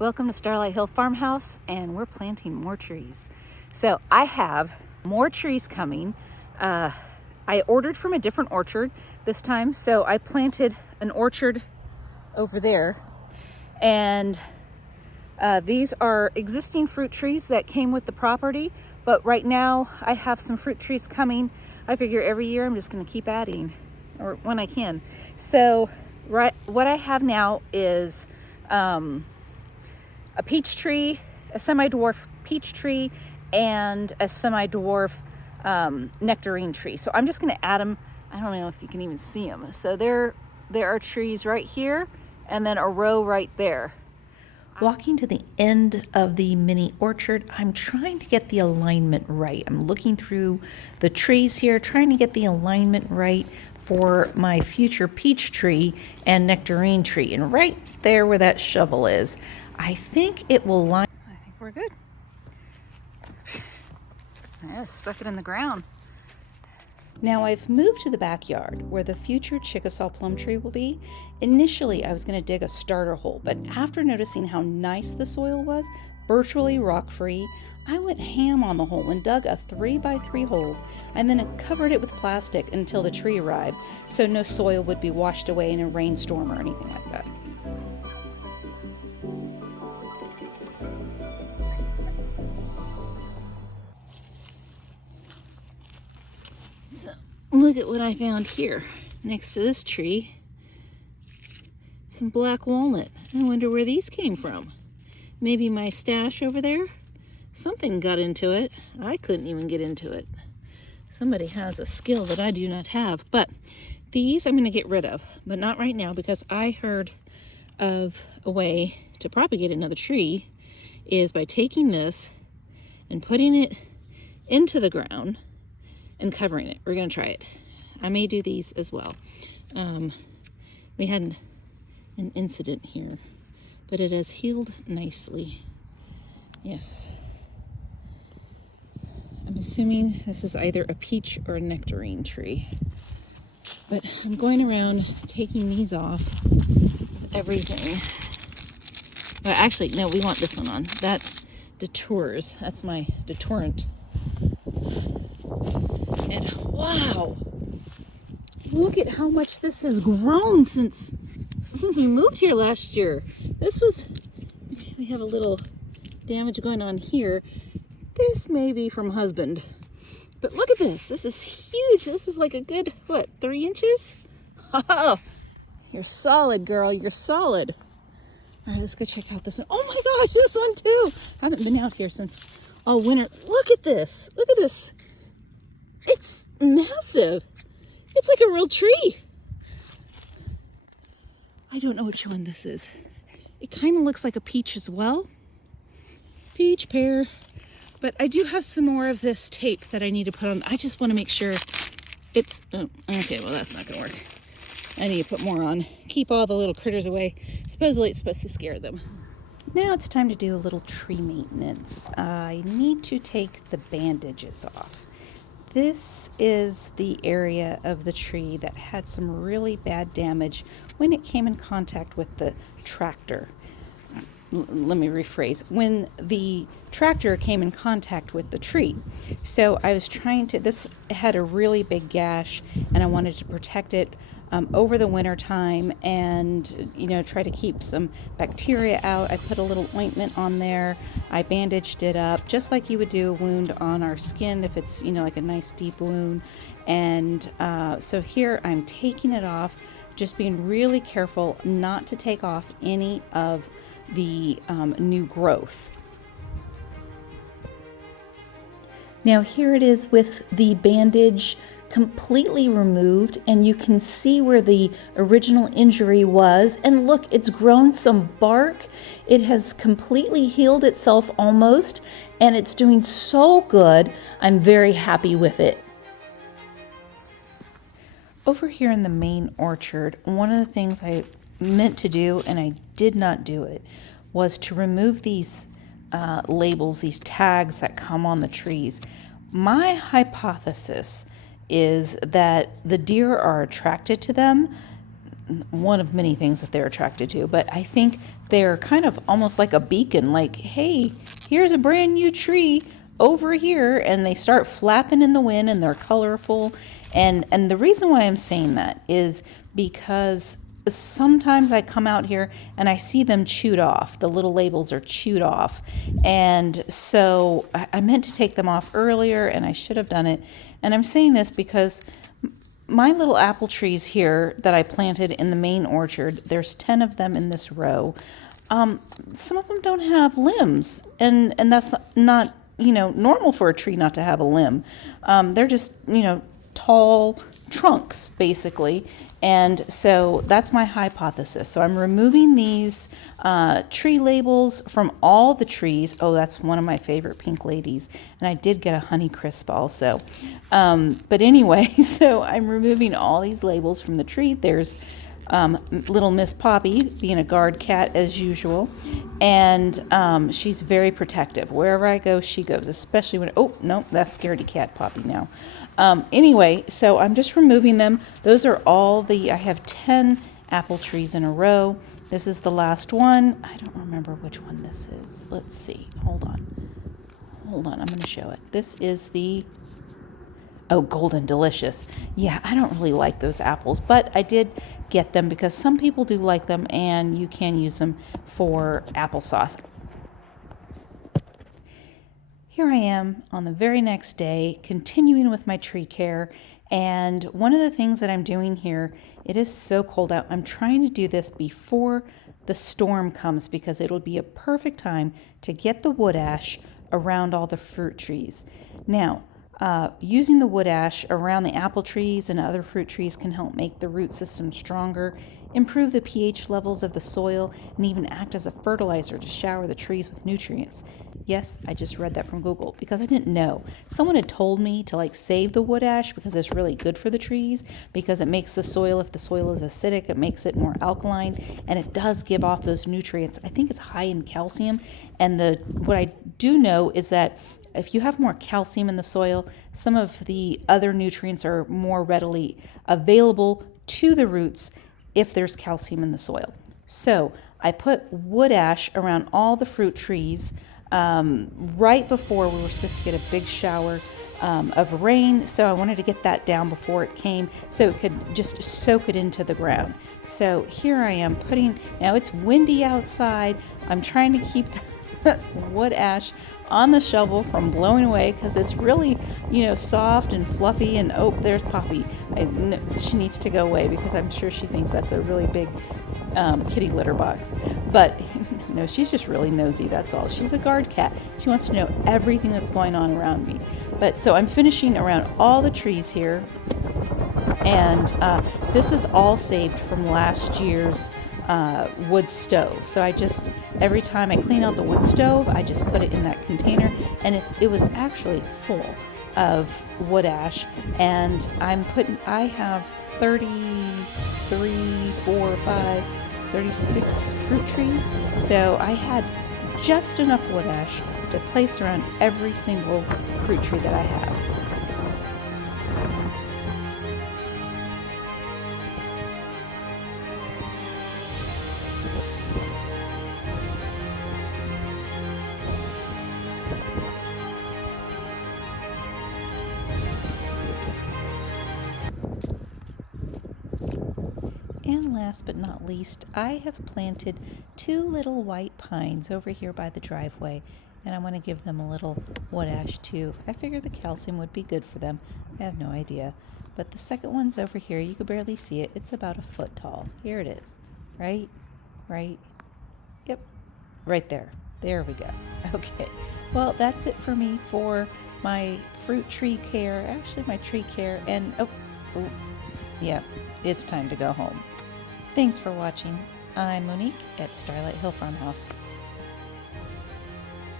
Welcome to Starlight Hill Farmhouse, and we're planting more trees. So I have more trees coming. I ordered from a different orchard this time, so I planted an orchard over there, and these are existing fruit trees that came with the property, but right now I have some fruit trees coming. I figure every year I'm just going to keep adding, or when I can. So what I have now is a peach tree, a semi-dwarf peach tree, and a semi-dwarf nectarine tree. So I'm just going to add them. I don't know if you can even see them. So there are trees right here, and then a row right there. Walking to the end of the mini orchard, I'm trying to get the alignment right. I'm looking through the trees here, trying to get the alignment right for my future peach tree and nectarine tree. And right there where that shovel is, I think it will line. I think we're good. I just stuck it in the ground. Now I've moved to the backyard where the future Chickasaw plum tree will be. Initially, I was going to dig a starter hole, but after noticing how nice the soil was, virtually rock-free, I went ham on the hole and dug a 3x3 hole, and then covered it with plastic until the tree arrived, so no soil would be washed away in a rainstorm or anything like that. Look at what I found here next to this tree. Some black walnut. I wonder where these came from. Maybe my stash over there? Something got into it. I couldn't even get into it. Somebody has a skill that I do not have. But these I'm going to get rid of, but not right now, because I heard of a way to propagate another tree is by taking this and putting it into the ground and covering it. We're going to try it. I may do these as well. We had an incident here, but it has healed nicely. Yes. I'm assuming this is either a peach or a nectarine tree. But I'm going around taking these off of everything. Well, actually, no, we want this one on. That detours. That's my detorrent. And wow, look at how much this has grown since we moved here last year. We have a little damage going on here. This may be from husband, but look at this. This is huge. This is like a good, 3 inches? Oh, you're solid, girl. You're solid. All right, let's go check out this one. Oh my gosh, this one too. I haven't been out here since all winter. Look at this. Look at this. It's massive. It's like a real tree. I don't know which one this is. It kind of looks like a peach as well. Peach, pear. But I do have some more of this tape that I need to put on. I just want to make sure it's... Oh, okay, well, that's not going to work. I need to put more on. Keep all the little critters away. Supposedly it's supposed to scare them. Now it's time to do a little tree maintenance. I need to take the bandages off. This is the area of the tree that had some really bad damage when it came in contact with the tractor. Let me rephrase. When the tractor came in contact with the tree. So I was this had a really big gash, and I wanted to protect it over the winter time and, try to keep some bacteria out. I put a little ointment on there. I bandaged it up just like you would do a wound on our skin if it's, like a nice deep wound. And so here I'm taking it off, just being really careful not to take off any of the new growth. Now here it is with the bandage completely removed, and you can see where the original injury was, and look, it's grown some bark. It has completely healed itself almost, and it's doing so good. I'm very happy with it. Over here in the main orchard, one of the things I meant to do, and I did not do it, was to remove these labels, these tags that come on the trees. My hypothesis is that the deer are attracted to them. One of many things that they're attracted to, but I think they're kind of almost like a beacon, like, hey, here's a brand new tree over here, and they start flapping in the wind and they're colorful. And the reason why I'm saying that is because sometimes I come out here and I see them chewed off. The little labels are chewed off. And so I meant to take them off earlier and I should have done it. And I'm saying this because my little apple trees here that I planted in the main orchard, there's 10 of them in this row. Some of them don't have limbs, and that's not, normal for a tree not to have a limb. They're just, tall trunks, basically. And so that's my hypothesis. So I'm removing these tree labels from all the trees. Oh, that's one of my favorite pink ladies. And I did get a Honeycrisp also. But anyway, so I'm removing all these labels from the tree. There's little Miss Poppy being a guard cat as usual. And she's very protective. Wherever I go, she goes, especially when, oh, no, that's scaredy cat Poppy now. Anyway, so I'm just removing them. Those are all I have 10 apple trees in a row. This is the last one. I don't remember which one this is. Let's see. Hold on. I'm going to show it. This is Golden Delicious. Yeah, I don't really like those apples, but I did get them because some people do like them and you can use them for applesauce. Here I am on the very next day, continuing with my tree care. And one of the things that I'm doing here, it is so cold out. I'm trying to do this before the storm comes because it'll be a perfect time to get the wood ash around all the fruit trees. Now, using the wood ash around the apple trees and other fruit trees can help make the root system stronger, improve the pH levels of the soil, and even act as a fertilizer to shower the trees with nutrients. Yes, I just read that from Google because I didn't know. Someone had told me to save the wood ash because it's really good for the trees, because it makes the soil, if the soil is acidic, it makes it more alkaline, and it does give off those nutrients. I think it's high in calcium. And what I do know is that if you have more calcium in the soil, some of the other nutrients are more readily available to the roots if there's calcium in the soil. So I put wood ash around all the fruit trees right before we were supposed to get a big shower of rain. So I wanted to get that down before it came so it could just soak it into the ground. So here I am now it's windy outside. I'm trying to keep the wood ash on the shovel from blowing away because it's really, soft and fluffy. And oh, there's Poppy. She needs to go away because I'm sure she thinks that's a really big kitty litter box. But no, she's just really nosy, that's all. She's a guard cat. She wants to know everything that's going on around me. But so I'm finishing around all the trees here. And this is all saved from last year's wood stove. So every time I clean out the wood stove, I just put it in that container, and it was actually full of wood ash. And I have 36 fruit trees. So I had just enough wood ash to place around every single fruit tree that I have. And last but not least, I have planted 2 little white pines over here by the driveway, and I want to give them a little wood ash too. I figured the calcium would be good for them. I have no idea. But the second one's over here. You can barely see it. It's about a foot tall. Here it is. Right? Yep. Right there. There we go. Okay. Well, that's it for me for my fruit tree care. Actually, my tree care. And, yeah, it's time to go home. Thanks for watching. I'm Monique at Starlight Hill Farmhouse.